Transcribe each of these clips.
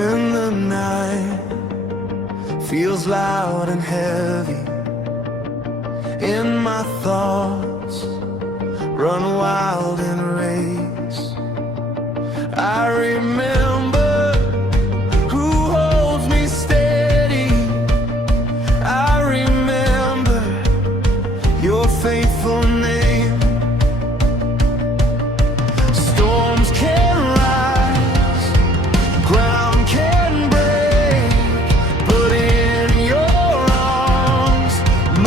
When the night feels loud and heavy, in my thoughts run wild and race, I remember who holds me steady. I remember your faithful name. Storms can rise, ground can break, but in your arms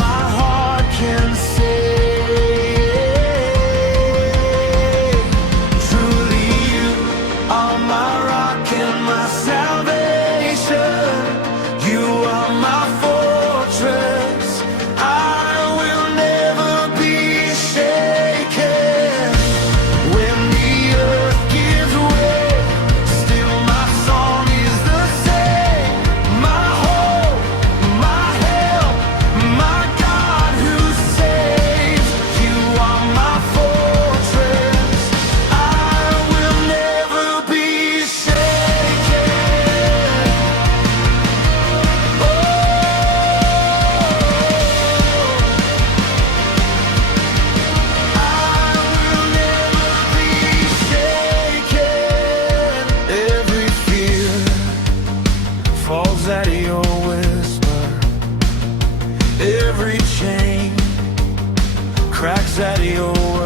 my heart can save. Truly you are my rock and my salvation. You are my fortress. I will never be shaken. When the earth gives way, still my song is the same. My hope, my help, my God who saves. You are my fortress. I will never be shaken. Oh, I will never be shaken. Every fear falls at your whisper. Every chain cracks at your word.